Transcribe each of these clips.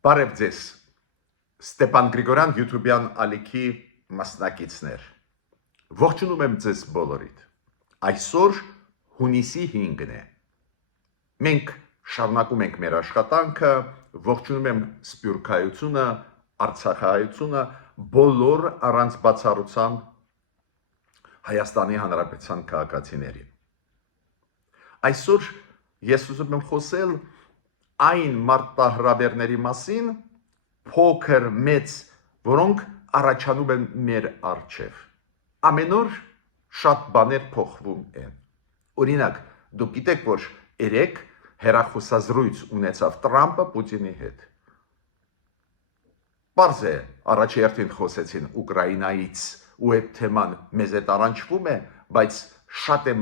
Բարև ձեզ, Ստեփան Գրիգորյան YouTube-յան ալիքի մասնակիցներ։ Ողջունում եմ ձեզ բոլորիդ։ Այսօր հունիսի 5-ն է։ Մենք շարունակում ենք մեր աշխատանքը, ողջունում եմ Սփյուռքայությունը, Արցախայությունը, բոլոր առանց բացառության Հայաստանի Հանրապետության քաղաքացիներին։ Այսօր ես ուզում եմ խոսել այն մարտահրավերների մասին, փոքր մեծ, որոնք առաջանում են մեր առջև։ Ամեն օր շատ բաներ փոխվում են։ Օրինակ, դուք գիտեք, որ երեք հեռախոսազրույց ունեցավ Տրամպը Պուտինի հետ։ Պարզ է, առաջերտին խոսեցին Ուկրաինայից, ու այդ թեման մեզ հետ առնչվում է, բայց շատ է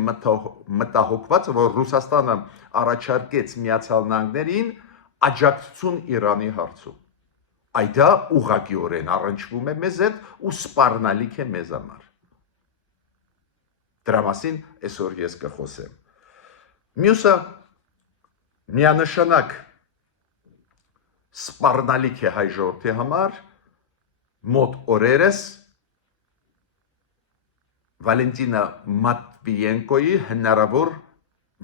մտահոգված, որ Ռուսաստանը առաջարկեց Միացյալ Նահանգներին աջակցություն Իրանի հարցում։ Այդա ուղղակիորեն առնչվում է մեզ հետ ու սպառնալիք է մեզ համար։ Դրա մասին այսօր ես կխոսեմ։ Մյուսը միանշանակ սպառնալիք է հայ ժողովրդի համար մոտ օրերս Վալենտինա Մատվիենկոյի հնարավոր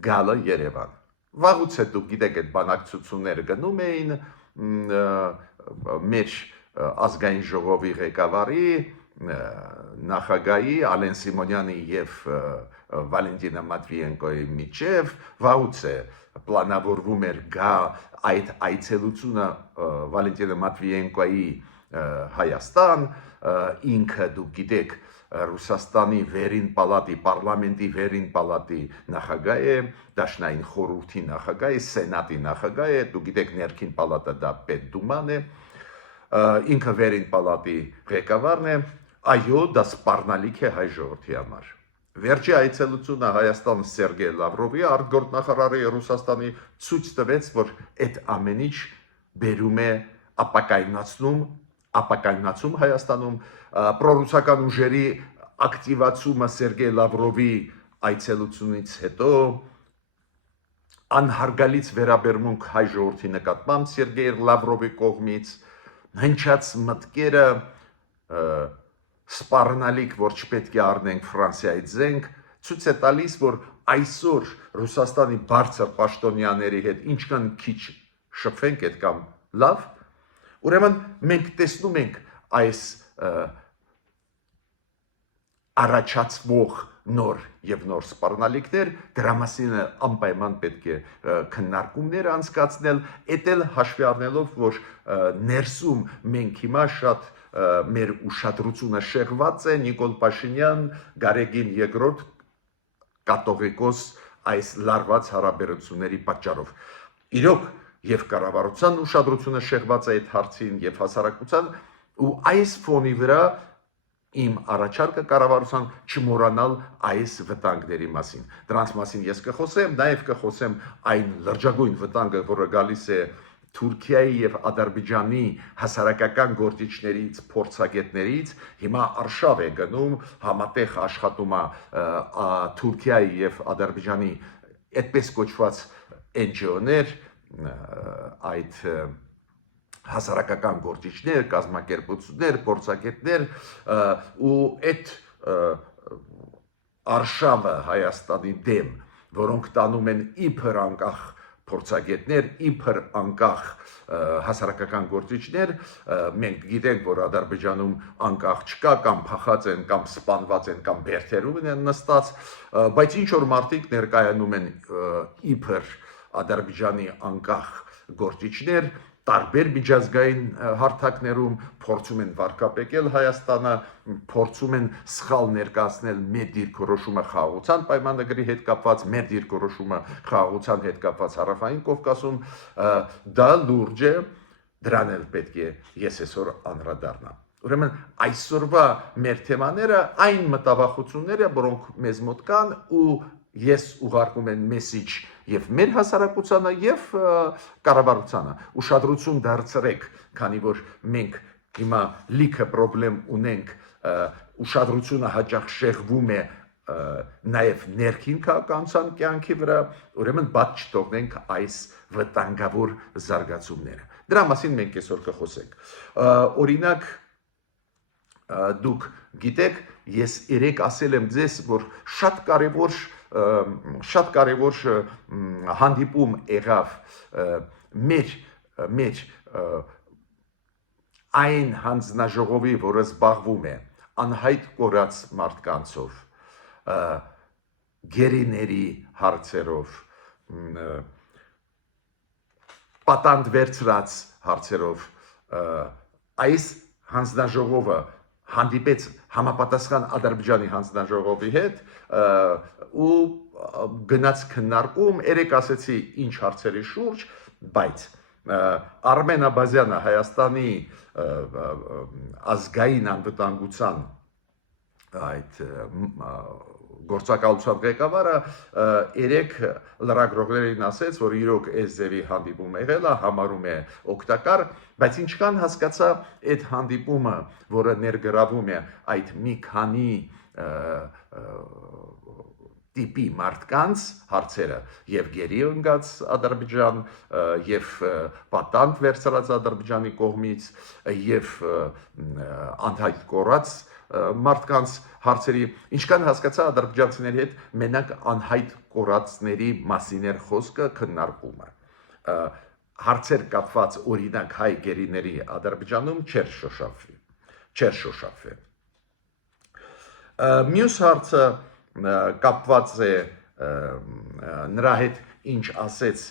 գալը Երևան։ Վաղուց է դուք գիտեք այդ բանակցությունները գնում էին մեր ազգային ժողովի ղեկավարի նախագահի Ալեն Սիմոնյանի եւ Վալենտինա Մատվիենկոյի միջև վաղուց է պլանավորվում էր գա այդ այցելությունը Վալենտինա Մատվիենկոյի Հայաստան, ինքը դուք գիտեք Ռուսաստանի վերին պալատի, պարլամենտի վերին պալատի նախագահ է, դաշնային խորհրդի նախագահ է, սենատի նախագահ է, դուք գիտեք ներքին պալատը դա պետդուման է, ինքը վերին պալատի ղեկավարն է, այո, դա սպառնալիք է հայ ժողովրդի համար։ Վերջի այցելությունը Հայաստան Սերգեյ Լավրովի արտգործնախարարի Ռուսաստանի ցույց տվեց, որ այդ ամեն ինչ բերում է ապակայնացում Հայաստանում, պրոռուսական ուժերի ակտիվացումը Սերգեյ Լավրովի այցելությունից հետո, անհարգալից վերաբերմունք հայ ժողովրդի նկատմամբ Սերգեյ Լավրովի կողմից, հնչած մտքերը սպառնալիք, որ չպետք է առնենք Ֆրանսիայի զենք, ցույց է տալիս, որ այսօր Ռուսաստանի բարձր պաշտոնյաների հետ ինչքան քիչ շփվենք, այդքան լավ։ Ուրեմն մենք տեսնում ենք այս առաջացվող նոր եւ նոր սպառնալիքներ, դրա մասին անպայման պետք է քննարկումներ անցկացնել, էտել հաշվի առնելով, որ ներսում մենք հիմա շատ մեր ուշադրությունը շեղված է Նիկոլ Փաշինյան, Գարեգին II կատողիկոս այս լարված հարաբերությունների պատճառով։ Իրոք եւ կառավարության ուշադրությունը շեղված է այդ հարցին եւ հասարակության ու այս ֆոնի վրա իմ առաջարկը կառավարության չմոռանալ այս վտանգների մասին։ Դրանց մասին ես կխոսեմ, նաև կխոսեմ այն լրջագույն վտանգը, որը գալիս է Թուրքիայի եւ Ադրբեջանի հասարակական գործիչներից, փորձագետներից, հիմա արշավ է գնում, համատեղ աշխատում է Թուրքիայի եւ Ադրբեջանի այդպես կոչված NGO-ներ, այդ հասարակական գործիչներ, կազմակերպություններ, փորձագետներ ու այդ արշավը Հայաստանի դեմ, որոնք տանում են իբր անկախ փորձագետներ, իբր անկախ հասարակական գործիչներ, մենք գիտենք, որ Ադրբեջանում անկախ չկա, կամ փախած են, կամ սպանված են, կամ բերդերում են նստած, բայց ինչ որ մարդիկ ներկայանում են իբր Ադրբեջանի անկախ գործիչներ, տարբեր միջազգային հարթակներում փորձում են վարկապեկել Հայաստանը, փորձում են սխալ ներկայացնել մեր դիրքորոշումը խաղաղության պայմանագրի հետ կապված, մեր դիրքորոշումը խաղաղության հետ կապված Հարավային Կովկասում, դա լուրջ է, դրան էլ պետք է ես այսօր անդրադառնամ։ Ուրեմն այսօրվա մեր թեմաները այն մտավախությունները, որոնք մեզ մոտ կան ու ես ուղարկում եմ մեսիջ եւ մեր հասարակությանը եւ կառավարությանը ուշադրություն դարձրեք, քանի որ մենք հիմա լիքը խնդրեմ ունենք, ուշադրությունը հաճախ շեղվում է նաև ներքին քաղաքացիական կյանքի վրա, ուրեմն բաց չթողնենք այս վտանգավոր զարգացումները։ Դրա մասին մենք այսօր կխոսենք։ Օրինակ դուք գիտեք, ես երեք ասել եմ ձեզ, որ շատ կարևոր հանդիպում եղավ մեր այն հանձնաժողովի, որը զբաղվում է անհայտ կորած մարդկանցով, գերիների հարցերով, պատանդ վերցրած հարցերով, այս հանձնաժողովը հանդիպեց համապատասխան Ադրբեջանի հանձնաժողովի հետ ու գնաց քննարկում, երեք ասեցի ինչ հարցերի շուրջ, բայց Արմեն Աբազյանը Հայաստանի ազգային անվտանգության այդ գործակալության ղեկավարը երեք լրագրողներին ասեց, որ իրոք այս ձևի հանդիպում եղել է, համարում է օգտակար, բայց ինչքան հասկացա այդ հանդիպումը, որը ներգրավում է այդ մի քանի տիպի մարդկանց հարցերը եւ գերի ընկած Ադրբեջան եւ պատանդ վերցրած Ադրբեջանի կողմից եւ անհայտ կորած մարդկանց հարցերի, ինչքան հասկացա ադրբեջանցիների հետ մենակ անհայտ կորածների մասին էր խոսքը քննարկումը։ Հարցեր կապված օրինակ հայ գերիների Ադրբեջանում չէր շոշափվի։ Մյուս հարցը կապված է նրա հետ, ինչ ասեց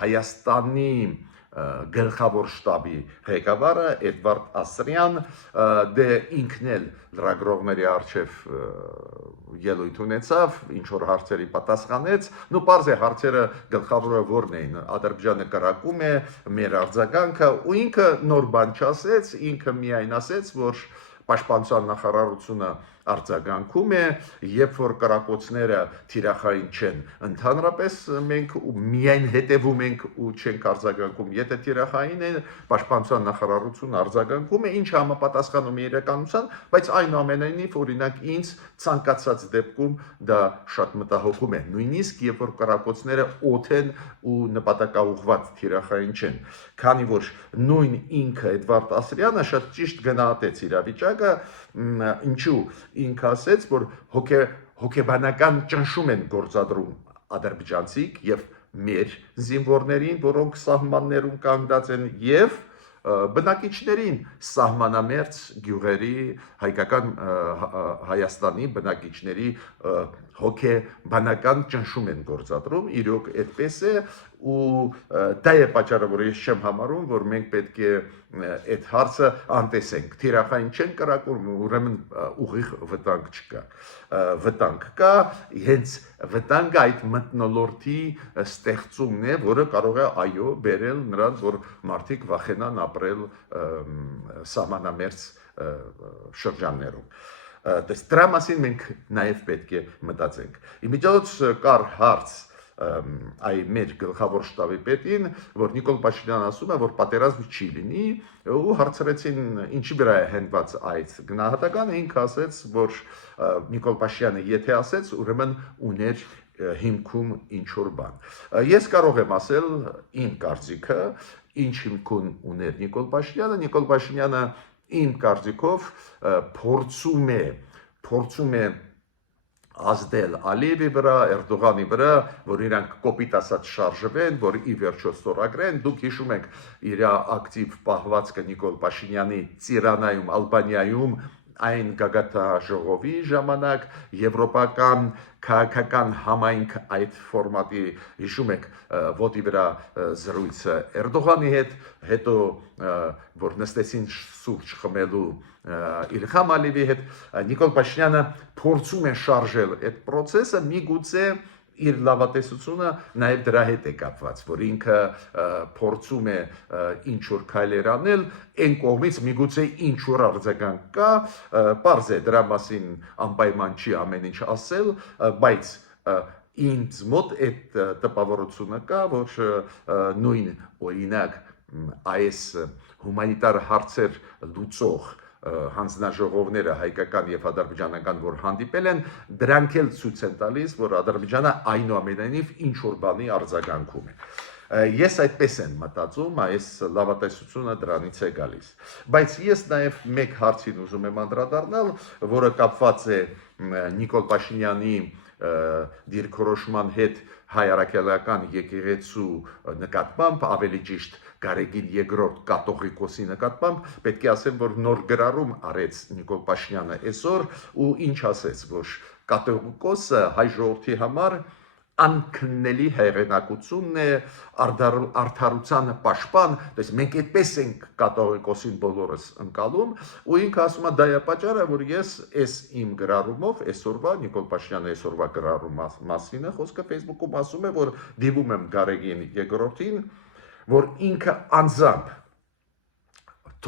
Հայաստանի գլխավոր շտաբի ղեկավարը Էդվարդ Ասրյան, դե ինքն էլ լրագրողների առջև ելույթ ունեցավ, ինչ որ հարցերի պատասխանեց, պարզ է հարցերը գլխավորը որն էին, Ադրբեջանը կրակում է մեր արձագանքը, ու ինքը նոր բան չասեց, ինքը միայն ասեց, որ Պաշտպանության նախարարությունը արձագանքում է, երբ որ կրակոցները թիրախային չեն, ընդհանրապես մենք միայն հետևում ենք ու չենք արձագանքում, եթե թիրախային է, Պաշտպանության նախարարությունը արձագանքում է, ինչը համապատասխանում է իրականության, բայց այնուամենայնիվ օրինակ ինձ ցանկացած դեպքում դա շատ մտահոգում է, նույնիսկ երբ որ կրակոցները օդ են ու նպատակաուղղված թիրախային չեն, քանի որ նույն ինքը Էդվարդ Ասրյանը շատ ճիշտ գնահատեց իրավիճակը, ինչու ինքը ասեց, որ հոգեբանական ճնշում են գործադրում ադրբեջանցիք եւ մեր զինվորներին, որոնք սահմաններում կանգնած են եւ բնակիչներին սահմանամերձ գյուղերի հայկական Հայաստանի բնակիչների հոգեբանական ճնշում են գործադրում, իրոք այդպես է ու դա է պատճառը, որ ես չեմ համարում, որ մենք պետք է այդ հարցը անտեսենք, թիրախային չեն կրակում, ուրեմն ուղիղ վտանգ չկա, վտանգ կա, հենց վտանգը այդ մթնոլորտի ստեղծումն է, որը կարող է այո բերել նրան, որ մարդիկ վախենան ապրել սահմանամերձ շրջաններում։ Դրա մասին մենք նաև պետք է մտածենք։ Իմիջիայլոց կար հարց այ մեր գլխավոր շտաբի պետին, որ Նիկոլ Փաշինյանը ասում է, որ պատերազմ չի լինի, ու հարցրեցին ինչի վրա է հենված այդ գնահատականը, ինքը ասեց, որ Նիկոլ Փաշինյանը եթե ասեց, ուրեմն ուներ հիմքում ինչ որ բան։ Ես կարող եմ ասել իմ կարծիքը, ինչ հիմքում ուներ Նիկոլ Փաշինյանը իմ կարծիքով փորձում է ազդել Ալիևի վրա, Էրդողանի վրա, որ իրանք կոպիտ ասած շարժվեն, որ ի վերջո ստորագրեն, դուք հիշում եք իր ակտիվ պահվածքը Նիկոլ Փաշինյանի Տիրանայում, Ալբանիայում, այն գագաթնաժողովի ժամանակ եվրոպական քաղաքական համայնք այդ ֆորմատի հիշում եք ոտի վրա զրույցը Էրդողանի հետ, հետո որ նստեցին սուրճ խմելու Իլհամ Ալիևի հետ, Նիկոլ Փաշինյանը փորձում է շարժել այդ process-ը, միգուցե իր լավատեսությունը նաև դրա հետ է կապված, որ ինքը փորձում է ինչ որ քայլեր անել, այն կողմից միգուցե ինչ որ արձագանք կա, պարզ է դրա մասին անպայման չի ամեն ինչ ասել, բայց ինձ մոտ այդ տպավորությունը կա, որ նույն օրինակ այս հումանիտար հարցեր լուծող հանձնաժողովները հայկական եւ ադրբեջանական, որ հանդիպել են, դրանք էլ ցույց են տալիս, որ Ադրբեջանը այնուամենայնիվ ինչ որ բանի արձագանքում է։ Ես այդպես եմ մտածում, այս լավատեսությունը դրանից է գալիս։ Բայց ես նաև մեկ հարցին ուզում եմ անդրադառնալ, որը կապված է Նիկոլ Փաշինյանի դիրքորոշման հետ հայ առաքելական եկեղեցու նկատմամբ, ավելի ճիշտ Գարեգին II կաթողիկոսի նկատմամբ, պետք է ասեմ, որ նոր գրառում արեց Նիկոլ Փաշինյանը այսօր ու ինչ ասեց, որ կաթողիկոսը հայ ժողովրդի համար անքննելի հեղինակությունն է, արդարության պաշտպան, դες մենք այդպես ենք կաթողիկոսին բոլորս ընկալում, ու ինքը ասում է դա է պատճառը, որ ես այս իմ գրառումով այսօրվա Նիկոլ Փաշինյանի այսօրվա գրառում մասին է խոսքը Facebook-ում ասում է, որ դիվում եմ Գարեգին II-ին, որ ինքը անձամբ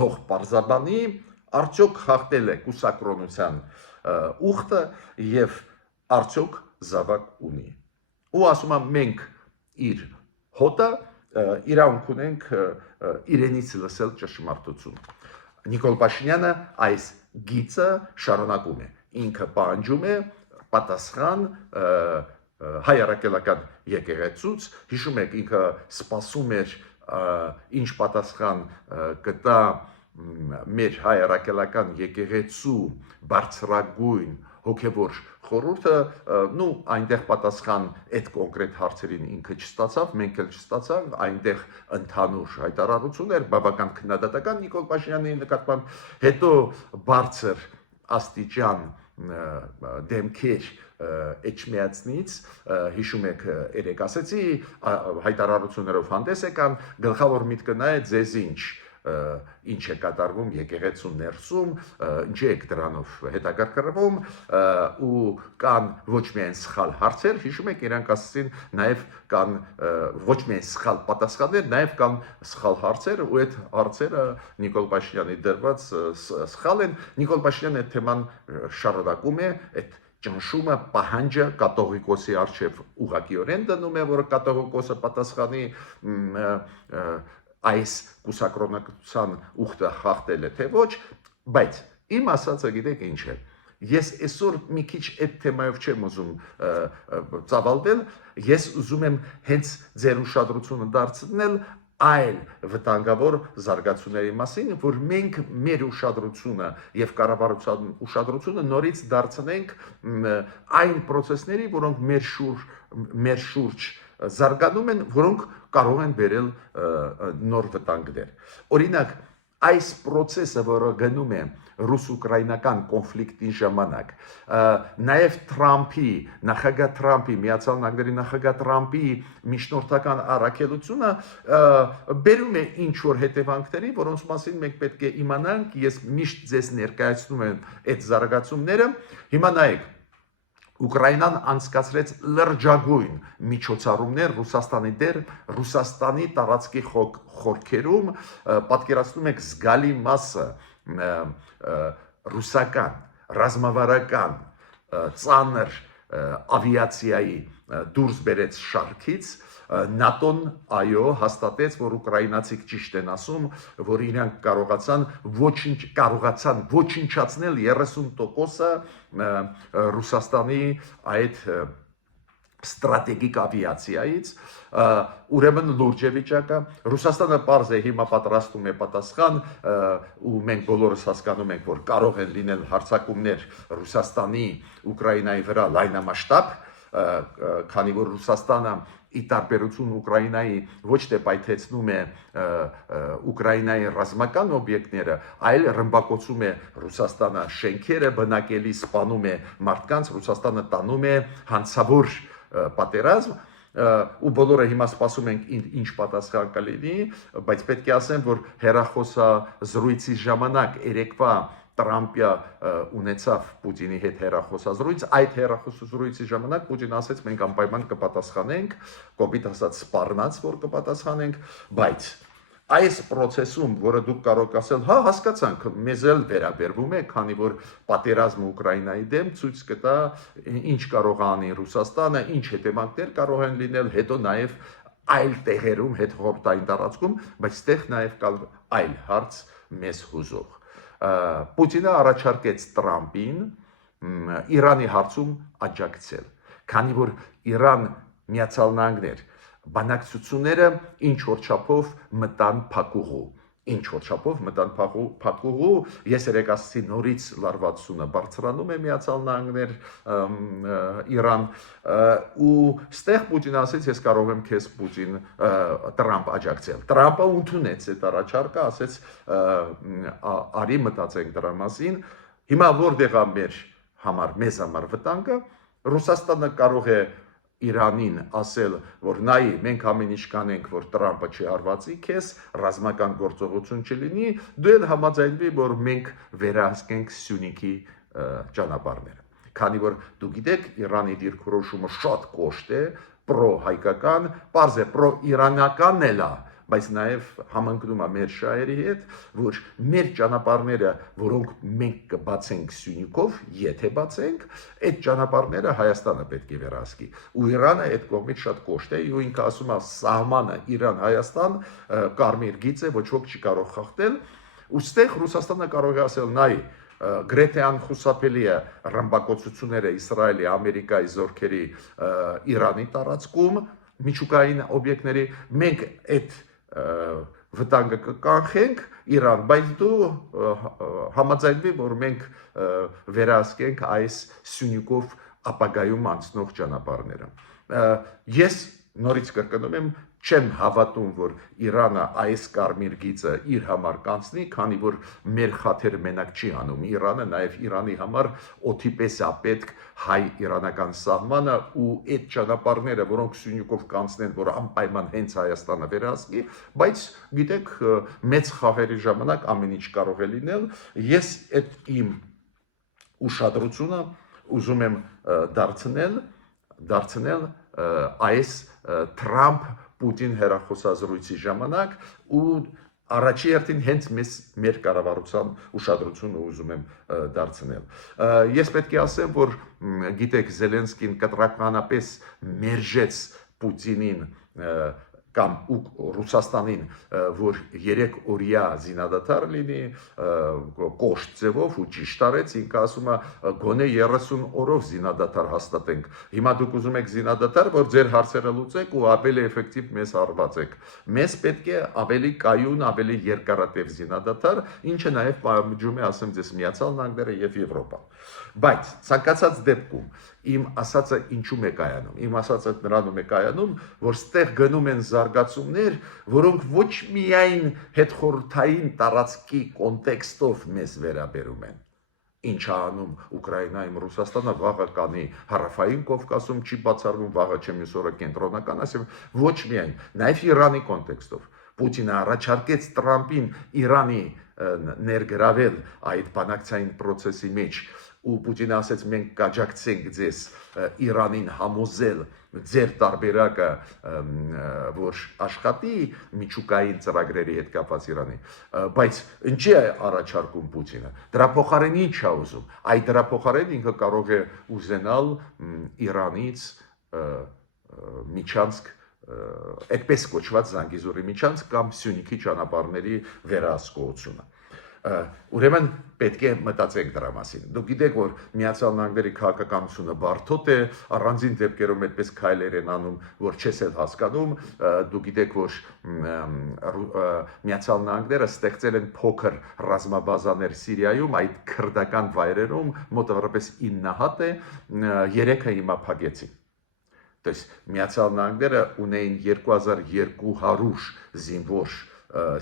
թող պարզաբանի, արդյոք հաղթել է կուսակրոնության ուխտը եւ արդյոք զավակ ունի։ Ու ասում եմ մենք իր հոտը իրավունք ունենք իրենից լսել ճշմարտություն։ Նիկոլ Փաշինյանը այս գիծը շարունակում է։ Ինքը պահանջում է պատասխան հայ առաքելական եկեղեցուց, հիշում եք ինքը սպասում էր ինչ պատասխան կտա մեր հայ առաքելական եկեղեցու բարձրագույն հոգևոր խորհուրդը, այնտեղ պատասխան այդ կոնկրետ հարցերին ինքը չստացավ, մենք էլ չստացանք, այնտեղ ընդհանուր հայտարարություն էր, բավական քննադատական Նիկոլ Փաշինյանի նկատմամբ, հետո բարձր աստիճան դեմքեր Էջմիածնից, հիշում եք երեք ասեցի, հայտարարություններով հանդես եկան, գլխավոր միտքը նա է ձեզ ինչ է կատարվում եկեղեցու ներսում, ինչ եք դրանով հետաքրքրվում ու կան ոչ միայն սխալ հարցեր, հիշում եք իրանք ասեցին, նաև կան ոչ միայն սխալ պատասխաններ, նաև կան սխալ հարցեր ու այդ հարցերը Նիկոլ Փաշինյանի դրված սխալ են, Նիկոլ Փաշինյանը այդ թեման շարունակում է, այդ ճնշումը պահանջը կաթողիկոսի առջև ուղղակիորեն դնում է, որ կաթողիկոսը պատասխանի այս կուսակրոնական ուխտը հաղթել է թե ոչ, բայց իմ ասածը գիտեք ինչ է, ես այսօր մի քիչ այդ թեմայով չեմ ուզում ծավալվել, ես ուզում եմ հենց ձեր ուշադրությունը դարձնել այլ վտանգավոր զարգացումների մասին, որ մենք մեր ուշադրությունը եւ կառավարության ուշադրությունը նորից դարձնենք այն process-ների, որոնք մեր շուրջ զարգանում են, որոնք կարող են բերել նոր վտանգներ։ Օրինակ, այս process-ը, որը գնում է ռուս-ուկրաինական կոնֆլիկտի ժամանակ, նաև Թրամփի, նախագահ Թրամփի, Միացյալ Նահանգների նախագահ Թրամփի միջնորդական առաքելությունը բերում է ինչ-որ հետևանքների, որոնց մասին մենք պետք է իմանանք, ես միշտ ձեզ ներկայացնում եմ այդ զարգացումները, հիմա նայեք, Ուկրաինան անցկացրեց լրջագույն միջոցառումներ Ռուսաստանի դեր, Ռուսաստանի տարածքի խորքերում, պատկերացնում եք զգալի մասը ռուսական, ռազմավարական, ծանր ավիացիայի դուրս բերեց շարքից, ՆԱՏՕ-ն այո հաստատեց, որ ուկրաինացիք ճիշտ են ասում, որ իրանք կարողացան ոչնչացնել 30%-ը Ռուսաստանի այդ ստրատեգիկ ավիացիայից, ուրեմն լուրջ է վիճակը, Ռուսաստանը պարզ է հիմա պատրաստում է պատասխան ու մենք բոլորս հասկանում ենք, որ կարող են լինել հարձակումներ Ռուսաստանի Ուկրաինայի վրա լայնամասշտաբ, քանի որ Ռուսաստանը ի տարբերություն Ուկրաինայի ոչ թե պայթեցնում է Ուկրաինայի ռազմական օբյեկտները, այլ ռմբակոծում է Ռուսաստանը շենքերը, բնակելի սպանում է մարդկանց, Ռուսաստանը տանում է հանցավոր պատերազմ ու բոլորը հիմա սպասում ենք ինչ պատասխան կլինի, բայց պետք է ասեմ, որ հեռախոսազրույցի ժամանակ երեկվա Տրամպը ունեցավ Պուտինի հետ հեռախոսազրույց, այդ հեռախոսազրույցի ժամանակ Պուտինը ասեց մենք անպայման կպատասխանենք, կոպիտ ասած սպառնաց, որ կպատասխանենք, բայց այս process-ում, որը դուք կարող եք ասել, հա, հասկացանք, մեզ էլ վերաբերվում է, քանի որ պատերազմը Ուկրաինայի դեմ ցույց կտա ինչ կարող է անի Ռուսաստանը, ինչ հետևանքներ կարող են լինել, հետո նաև այլ տեղերում, հետխորհրդային տարածքում, բայց այդտեղ նաև կա այլ հարց մեզ հուզող։ Պուտինը առաջարկեց Տրամպին Իրանի հարցում աջակցել, քանի որ Իրան Միացյալ Նահանգներ բանակցությունները ինչ որ չափով մտան փակուղու։ Ինչ որ չափով մտան փակուղու, ես երեք ասացի նորից լարվածությունը բարձրանում է Միացյալ Նահանգներ Իրան ու ստեղ Պուտինը ասեց ես կարող եմ քեզ Պուտին Տրամփ աջակցել։ Տրամփը ընդունեց այդ առաջարկը, ասեց արի մտածենք դրա մասին։ Հիմա որտեղ է մեզ համար վտանգը, Ռուսաստանը կարող է Իրանին ասել, որ նայ մենք ամեն ինչ կանենք, որ Տրամփը չհարվածի քեզ, ռազմական գործողություն չլինի, դու էլ համաձայնվի, որ մենք վերահսկենք Սյունիքի ճանապարհները։ Քանի որ դու գիտեք, Իրանի դիրքորոշումը շատ կոշտ է, պրո-հայկական, պարզ է պրո-իրանականն էլ է, բայց նաև համընկնում է մեր շահերի հետ, որ մեր ճանապարհները, որոնք մենք կբացենք Սյունիքով, եթե բացենք, այդ ճանապարհները Հայաստանը պետք է վերահսկի։ Ու Իրանը այդ կողմից շատ կոշտ է, ու ինքը ասում է սահմանը Իրան-Հայաստան կարմիր գիծ է, ոչ ոք չի կարող խախտել, ու ստեղ Ռուսաստանը կարող է ասել նայ գրեթե անխուսափելի է ռմբակոծությունները Իսրայելի, Ամերիկայի զորքերի Իրանի տարածքում, միջուկային օբյեկտների, մենք այդ վտանգը կկանխենք Իրան, բայց դու համաձայնվի, որ մենք վերահսկենք այս Սյունիքով ապագայում անցնող ճանապարհները։ Ես նորից կրկնում եմ, չեմ հավատում, որ Իրանը այս կարմիր գիծը իր համար կանցնի, քանի որ մեր խաթերը մենակ չի անում Իրանը, նաև Իրանի համար օդի պես է պետք հայ-իրանական սահմանը ու այդ ճանապարհները, որոնք Սյունիքով կանցնեն, որ անպայման հենց Հայաստանը վերահսկի, բայց գիտեք, մեծ խաղերի ժամանակ ամեն ինչ կարող է լինել։ Ես այդ իմ ուշադրությունը ուզում եմ դարձնել այս Թրամփ-Պուտին հեռախոսազրույցի ժամանակ ու առաջի հերթին հենց մեր կառավարության ուշադրությունը ուզում եմ դարձնել։ Ես պետք է ասեմ, որ գիտեք Զելենսկին կտրականապես մերժեց Պուտինին կամ Ռուսաստանին, որ 3 օրյա զինադադար լինի, կոշտ ձևով ու ճիշտ արեց, ինքը ասում է գոնե 30 օրով զինադադար հաստատենք։ Հիմա դուք ուզում եք զինադադար, որ ձեր հարցերը լուծեք ու ավելի էֆեկտիվ մեզ հարվածեք։ Մեզ պետք է ավելի կայուն, ավելի երկարատև զինադադար, ինչը նաև պահանջում է, ասեմ ձեզ, Միացյալ Նահանգները եւ Եվրոպան։ Բայց ցանկացած դեպքում իմ ասածը ինչու է կայանում։ Իմ ասածը նրանում է կայանում, որ ստեղ գնում են զարգացումներ, որոնք ոչ միայն հետխորհրդային տարածքի կոնտեքստով մեզ վերաբերում են։ Ինչ անում Ուկրաինայում Ռուսաստանը, վաղը կանի Հարավային Կովկասում, չի բացառվում, վաղը չէ մյուս օրը Կենտրոնական Ասիայում, ոչ միայն, նաև Իրանի կոնտեքստով։ Պուտինը առաջարկեց Տրամփին Իրանի ներգրավել այդ բանակցային process-ի մեջ ու Պուտինը ասեց մենք կաջակցենք ձեզ Իրանին համոզել ձեր տարբերակը որ աշխատի միջուկային ծրագրերի հետ կապված Իրանի, բայց ինչի է առաջարկում Պուտինը, դրա փոխարեն ինչ է ուզում, այդ դրա փոխարեն ինքը կարող է ուզենալ Իրանից Միջանցք այդպես կոչված Զանգիզուրի միջանցք կամ Սյունիքի ճանապարհների վերահսկողությունը։ Ուրեմն պետք է մտածենք դրա մասին։ Դուք գիտեք, որ Միացյալ Նահանգների քաղաքականությունը բարդոտ է, առանձին դեպքերում այդպես քայլեր են անում, որ չես էլ հասկանում։ Դուք գիտեք, որ Միացյալ Նահանգները ստեղծել են փոքր ռազմաբազաներ Սիրիայում, այդ քրդական վայրերում մոտավորապես 9 հատ է, 3-ը հիմա փակեցին։ Դες Միացյալ Նահանգները ունեին 2200 զինվոր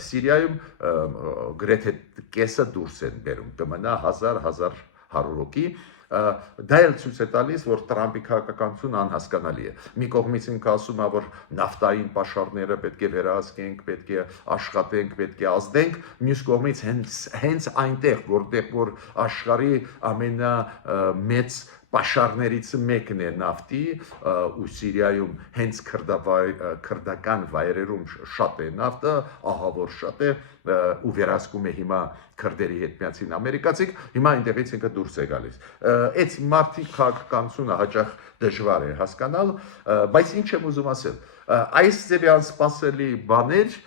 Սիրիայում գրեթե կեսը դուրս են բերում, կմնա 1000-1100 հոգի, դա էլ ցույց է տալիս, որ Տրամփի քաղաքականությունը անհասկանալի է։ Մի կողմից ինքը ասում է, որ նավթային պաշարները պետք է վերահսկենք, պետք է աշխատենք, պետք է ազդենք, մյուս կողմից հենց այնտեղ, որտեղ որ աշխարհի ամենամեծ պաշարներից մեկն է նավթի ու Սիրիայում հենց քրդական վայրերում շատ է նավթը, ահավոր շատ է ու վերահսկում է հիմա քրդերի հետ միացին ամերիկացիք, հիմա այնտեղից ինքը դուրս է գալիս։ Այդ մարդի քաղաքականությունը հաճախ դժվար է հասկանալ, բայց ինչ եմ ուզում ասել, այս ձևի անսպասելի բաներ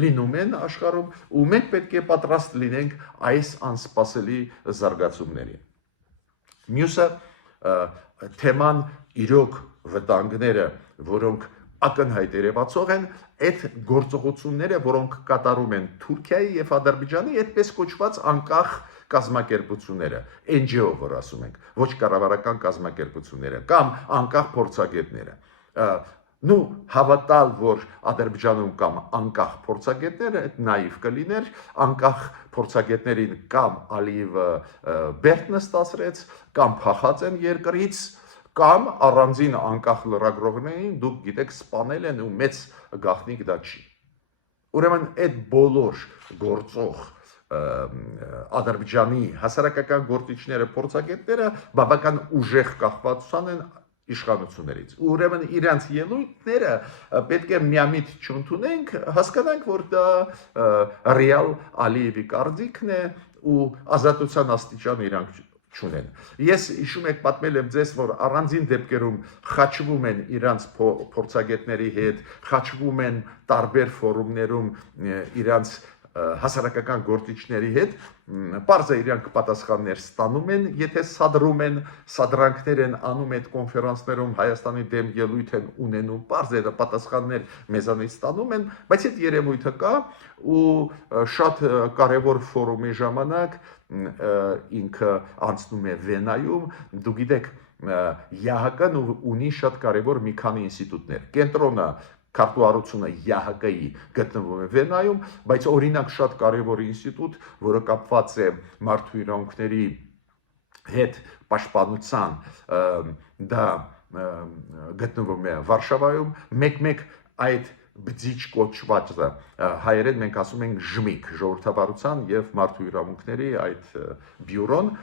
լինում են աշխարհում ու մենք պետք է պատրաստ լինենք այս անսպասելի զարգացումներին։ Մյուսը թեման իրոք վտանգները, որոնք ակնհայտ երևացող են այդ գործողությունները, որոնք կատարում են Թուրքիայի եւ Ադրբեջանի այդպես կոչված անկախ կազմակերպությունները, NGO, որ ասում ենք, ոչ կառավարական կազմակերպությունները կամ անկախ փորձագետները։ Նու հավատալ, որ Ադրբեջանում կամ անկախ փորձագետները, այդ նաիվ կլիներ, անկախ փորձագետներին կամ Ալիևը բերդ նստացրեց, կամ փախած են երկրից, կամ առանձին անկախ լրագրողներին դուք գիտեք սպանել են ու մեծ գաղտնիք դա չի։ Ուրեմն այդ բոլոր գործող Ադրբեջանի հասարակական գործիչները, փորձագետները բավական ուժեղ կախվածության են իշխանություններից։ Ուրեմն իրանց ելույթները պետք է միամիտ չընդունենք, հասկանանք, որ դա ռեալ Ալիևի կարծիքն է ու ազատության աստիճան իրանք չունեն։ Ես հիշում եք պատմել եմ ձեզ, որ առանձին դեպքերում խաչվում են իրանց փորձագետների հետ, խաչվում են տարբեր ֆորումներում իրանց հասարակական գործիչների հետ, պարզ է իրանք պատասխաններ ստանում են, եթե սադրում են, սադրանքներ են անում այդ կոնֆերանսներում, Հայաստանի դեմ ելույթ են ունենում, պարզ է պատասխաններ մեզանից ստանում են, բայց այդ երևույթը կա ու շատ կարևոր ֆորումի ժամանակ ինքը անցնում է Վենայում, դու գիտեք, ԵԱՀԿ-ն ունի շատ կարևոր մի քանի ինստիտուտներ, կենտրոնը քարտուղարությունը ԵԱՀԿ-ի գտնվում է Վենայում, բայց օրինակ շատ կարևոր ինստիտուտ, որը կապված է մարդու իրավունքների հետ պաշտպանության, դա գտնվում է Վարշավայում, մեկ-մեկ այդ բջիջ կոչվածը հայերեն մենք ասում ենք ԺՄԻԿ, ժողովրդավարության եւ մարդու իրավունքների այդ բյուրոն,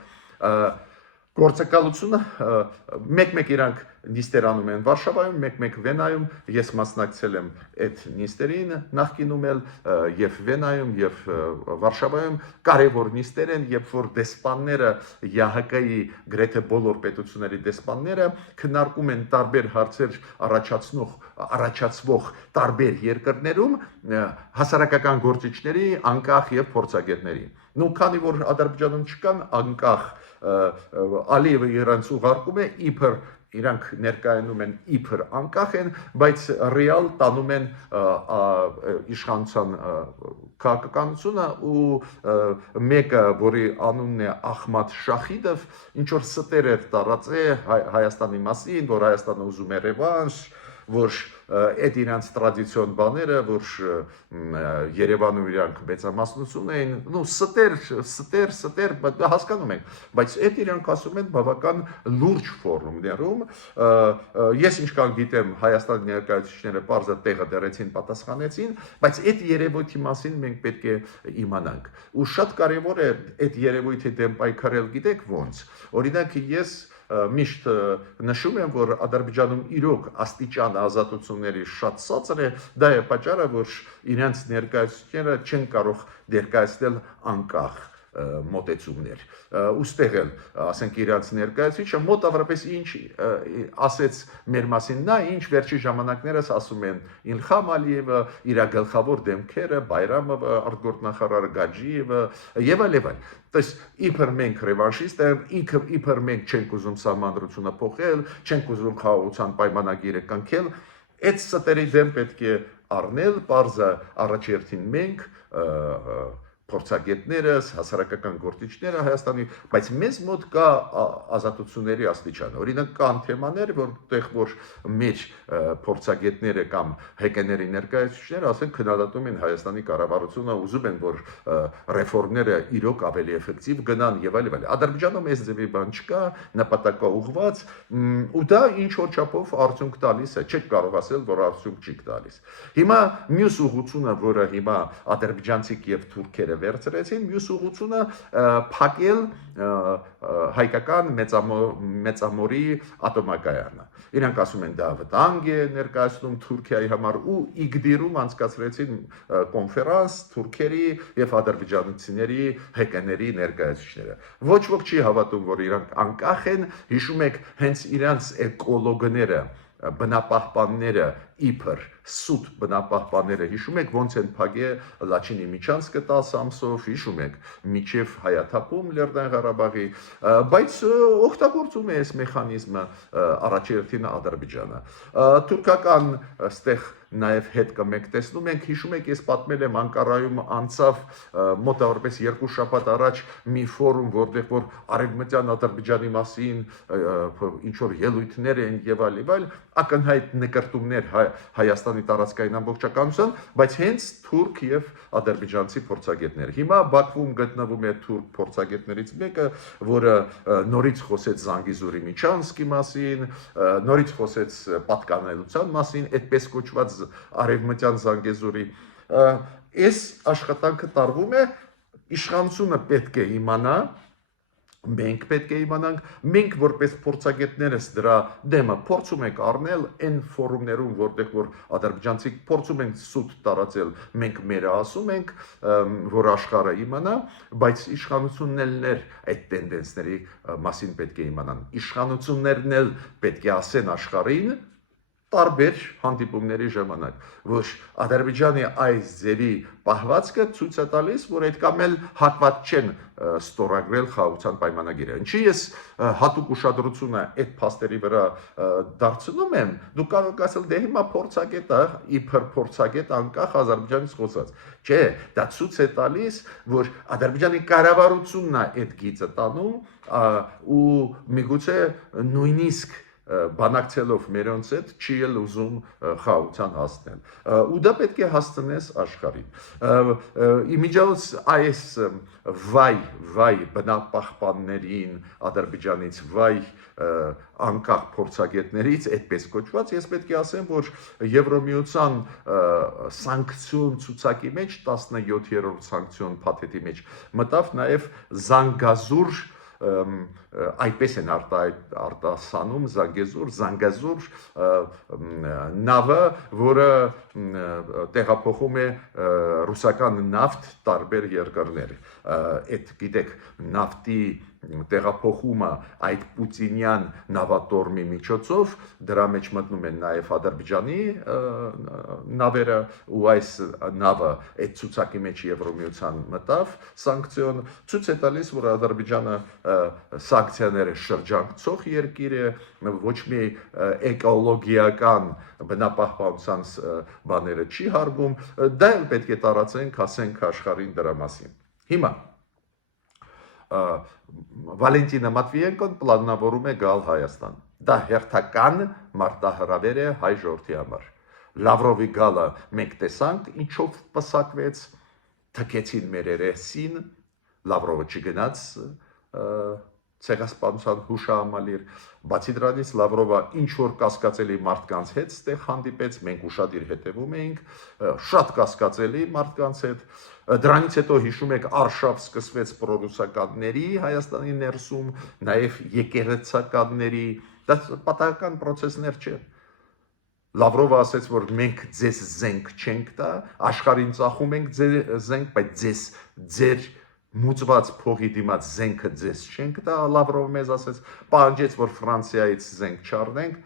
գործակալությունը մեկ-մեկ իրանք նիստեր անում են Վարշավայում, մեկ-մեկ Վենայում, ես մասնակցել եմ այդ նիստերին նախկինում էլ եւ Վենայում եւ Վարշավայում, կարևոր նիստեր են, երբ որ դեսպանները ԵԱՀԿ-ի գրեթե բոլոր պետությունների դեսպանները քննարկում են տարբեր հարցեր առաջացվող տարբեր երկրներում հասարակական գործիչների անկախ եւ փորձագետների։ Նու քանի որ Ադրբեջանում չկան անկախ Ալիևը իրանց ուղարկում է իբր իրանք ներկայանում են իբր անկախ են, բայց ռեալ տանում են իշխանության քաղաքականությունը ու մեկը, որի անունն է Ախմադ Շախիդով, ինչ որ ստեր էր տարածել Հայաստանի մասին, որ Հայաստանը ուզում է ռևանշ, որ այդ իրանց տրադիցիոն բաները, որ Երևանում իրանք մեծամասնություն էին, նու ստեր, հասկանում ենք, բայց այդ իրանք ասում են բավական լուրջ ֆորումներում, ես ինչքան գիտեմ Հայաստանի ներկայացուցիչները պարզը տեղը դրեցին, պատասխանեցին, բայց այդ երևույթի մասին մենք պետք է իմանանք, ու շատ կարևոր է այդ երևույթի դեմ պայքարել, գիտեք ոնց, օրինակ ես միշտ նշում եմ, որ Ադրբեջանում իրոք աստիճան ազատությունների շատ ցածր է, դա է պատճառը, որ իրենց ներկայացուցիչները չեն կարող ներկայացնել անկախ մոտեցումներ։ Ուստեղ էլ, ասենք իրանց ներկայացուցիչը մոտավորապես ինչ ասեց մեր մասին նա, ինչ վերջի ժամանակներս ասում են Իլհամ Ալիևը, իր գլխավոր դեմքերը, Բայրամովը, արտգործնախարար Գաջիևը եւ այլն։ Տես իբր մենք ռևանշիստ ենք, իբր մենք չենք ուզում սահմանադրությունը փոխել, չենք ուզում խաղաղության պայմանագիրը կնքել, այդ ստերի դեմ պետք է առնել, պարզը առաջերտին մենք փորձագետներս, հասարակական գործիչները Հայաստանի, բայց մեզ մոտ կա ազատությունների աստիճան։ Օրինակ կան թեմաներ, որտեղ որ մեր փորձագետները կամ հեկեների ներկայացուցիչները ասեն քննադատում են Հայաստանի կառավարությունը, ուզում են որ ռեֆորմները իրոք ավելի էֆեկտիվ գնան եւ այլն։ Ադրբեջանում այս ձևի բան չկա, նպատակաուղղված, ու դա ինչ որ չափով արդյունք տալիս է, չեք կարող ասել, որ արդյունք չի տալիս։ Հիմա մյուս ուղղությունը, որը հիմա ադրբեջանցիք եւ թուրքերը վերցրեցին, մյուս ուղղությունը փակել հայկական մեծամորի ատոմակայանը։ Իրանք ասում են դա վտանգ է ներկայացնում Թուրքիայի համար ու իգդիրում անցկացրեցին կոնֆերանս թուրքերի եւ ադրբեջանցիների հեկեների ներկայացուցիչները։ Ոչ ոք չի հավատում, որ իրանք անկախ են, հիշում եք հենց իրանց էկոլոգները բնապահպանները իբր սուտ բնապահպանները հիշում եք ոնց են փագե Լաչինի միջանցքը 10 ամսով հիշում եք միջև հայաթափում Լեռնային Ղարաբաղի բայց օգտագործում է այս մեխանիզմը առաջերտին Ադրբեջանը թուրքական այստեղ նաև հետ կմեք տեսնում ենք հիշում եք ես պատմել եմ Անկարայում անցավ մոտավորապես 2 շաբաթ առաջ մի ֆորում որտեղ որ արևմտյան Ադրբեջանի մասին ինչ որ ելույթներ են եւ այլ ակնհայտ նկարտումներ Հայաստանի տարածքային ամբողջականության բայց հենց թուրք եւ ադրբեջանցի փորձագետներ հիմա Բաքվում գտնվում է թուրք փորձագետներից մեկը որը նորից խոսեց Զանգեզուրի Միջանցքի մասին նորից խոսեց պատկանելության մասին այդպես կոչված արևմտյան Զանգեզուրի այս աշխատանքը տարվում է իշխանությունը պետք է իմանա մենք պետք է իմանանք մենք որպես փորձագետներս դրա դեմը փորձում ենք առնել այն ֆորումներում որտեղ որ ադրբեջանցիք փորձում են սուտ տարածել մենք մերը ասում ենք որ աշխարհը իմանա բայց իշխանություններն էլ այդ տենդենսների մասին պետք է իմանան իշխանություններն էլ պետք է ասեն աշխարհին տարբեր հանդիպումների ժամանակ ոչ Ադրբեջանի այս ձևի պահվածքը ցույց է տալիս որ այդքան էլ հակված չեն ստորագրել խաղաղության պայմանագիրը ինչի ես հատուկ ուշադրությունը այդ փաստերի վրա դարձնում եմ դու կարող ես ասել դե հիմա փորձագետը իբր փորձագետ անկախ Ադրբեջանից խոսած չէ դա ցույց է տալիս որ Ադրբեջանի կառավարությունն է այդ գիծը տանում ու միգուցե նույնիսկ բանակցելով մերոնց հետ չի էլ ուզում խաղաղության հասնել ու դա պետք է հասցնես աշխարհին իմիջիայլոց այս վայ բնապահպաններին Ադրբեջանից վայ անկախ փորձագետներից այդպես կոչված ես պետք է ասեմ որ Եվրոմիության սանկցիոն ցուցակի մեջ 17-րդ սանկցիոն փաթեթի մեջ մտավ նաև Զանգազուր այդպես են արտասանում Զանգեզուր նավը, որը տեղափոխում է ռուսական նավթ տարբեր երկրներ։ Այդ գիտեք, նավթի տեղափոխումը այդ պուտինյան նավատորմի միջոցով դրա մեջ մտնում են նաև Ադրբեջանի նավերը ու այս նավը այդ ցուցակի մեջ Եվրոմիության մտավ սանկցիոն ցույց է տալիս որ Ադրբեջանը սանկցիաները շրջանցող երկիր է ոչ մի էկոլոգիական բնապահպանության բաները չի հարգում դա էլ պետք է տարածենք ասենք աշխարհին դրա մասին հիմա Վալենտինա Մատվիենկոն պլանավորում է գալ Հայաստան դա հերթական մարտահրավեր է հայ ժողովրդի համար Լավրովի գալը մենք տեսանք ինչով պսակվեց թքեցին մեր երեսին Լավրովը չգնաց ցեղասպանության հուշահամալիր բացի դրանից Լավրովը ինչ որ կասկածելի մարդկանց հետ ստեղ հանդիպեց մենք ուշադիր հետևում էինք շատ կասկածելի մարդկանց հետ դրանից հետո հիշում եք արշավ սկսվեց պրոռուսականների Հայաստանի ներսում նաև եկեղեցականների դա պատահական process-ներ չէ Լավրովը ասաց որ մենք ձեզ զենք չենք տա աշխարհին ծախում ենք զենք բայց ձեր մուծված փողի դիմաց զենքը ձեզ չենք տա Լավրովը մեզ ասաց պահանջեց որ Ֆրանսիայից զենք չառնենք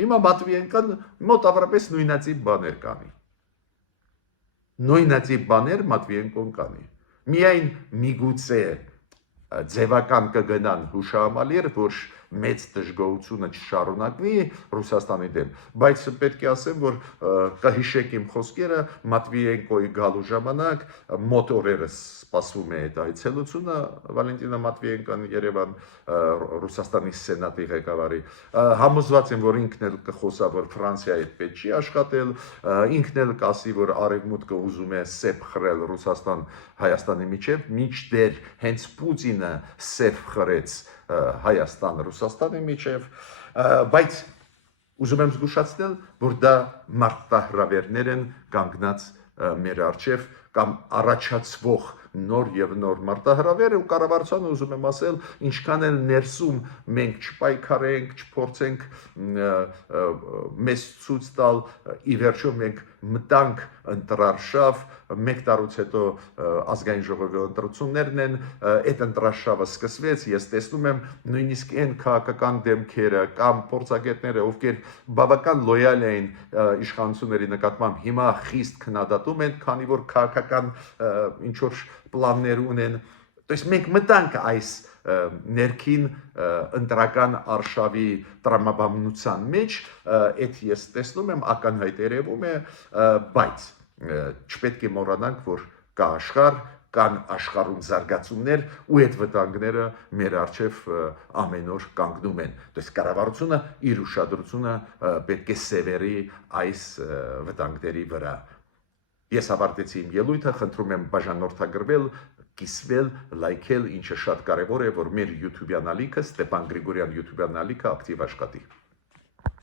հիմա Մատվիենկոն մոտավորապես նույնացիպ բաներ կանի նույնացիպ բաներ Մատվիենկոն կանի միայն միգուցե ձևական կգնան հուշահամալիր որ մեծ դժգոհությունը չշարունակվի Ռուսաստանի դեմ բայց պետք է ասեմ որ կհիշեք իմ խոսքերը Մատվիենկոյի գալու ժամանակ մոտ օրերս սպասվում է այդ այցելությունը Վալենտինա Մատվիենկոն Երևան Ռուսաստանի սենատի ղեկավարի համոզված եմ որ ինքն էլ կխոսա որ Ֆրանսիայի հետ պետք չի աշխատել ինքն էլ կասի որ արևմուտքը ուզում է սեփ խրել Ռուսաստան Հայաստանի միջև մինչդեռ հենց Պուտինը սեփ խրեց Հայաստան Ռուսաստանի միջև բայց ուզում եմ զգուշացնել որ դա մարտահրավերներ են կանգնած մեր առջև կամ առաջացվող նոր եւ նոր մարտահրավեր ու կառավարությանը ուզում եմ ասել, ինչքան էլ ներսում մենք չպայքարենք, չփորձենք մեզ ցույց տալ, ի վերջո մենք մտանք ընտրարշավ, մեկ տարուց հետո ազգային ժողովի ընտրություններն են, այդ ընտրարշավը սկսվեց, ես տեսնում եմ նույնիսկ այն քաղաքական դեմքերը կամ փորձագետները, ովքեր բավական լոյալ էին իշխանությունների նկատմամբ, հիմա խիստ քննադատում են, քանի որ քաղաքական ինչ որ պլաններ ունեն։ Դες մենք մտանք այս ներքին ընտրական արշավի տրամաբանության մեջ, այդ ես տեսնում եմ ակնհայտ երևում է, բայց չպետք է մոռանանք, որ կա աշխարհ, կան աշխարհում զարգացումներ ու այդ վտանգները մեր առջև ամեն օր կանգնում են։ Դες կառավարությունը իր ուշադրությունը պետք է սևերի այս վտանգների վրա։ Ես ավարտեցի իմ ելույթը, խնդրում եմ բաժանորդագրվել, կիսվել, լայքել, ինչը շատ կարևոր է, որ մեր YouTube-յան ալիքը, Ստեփան Գրիգորյան YouTube-յան ալիքը ակտիվ աշխատի։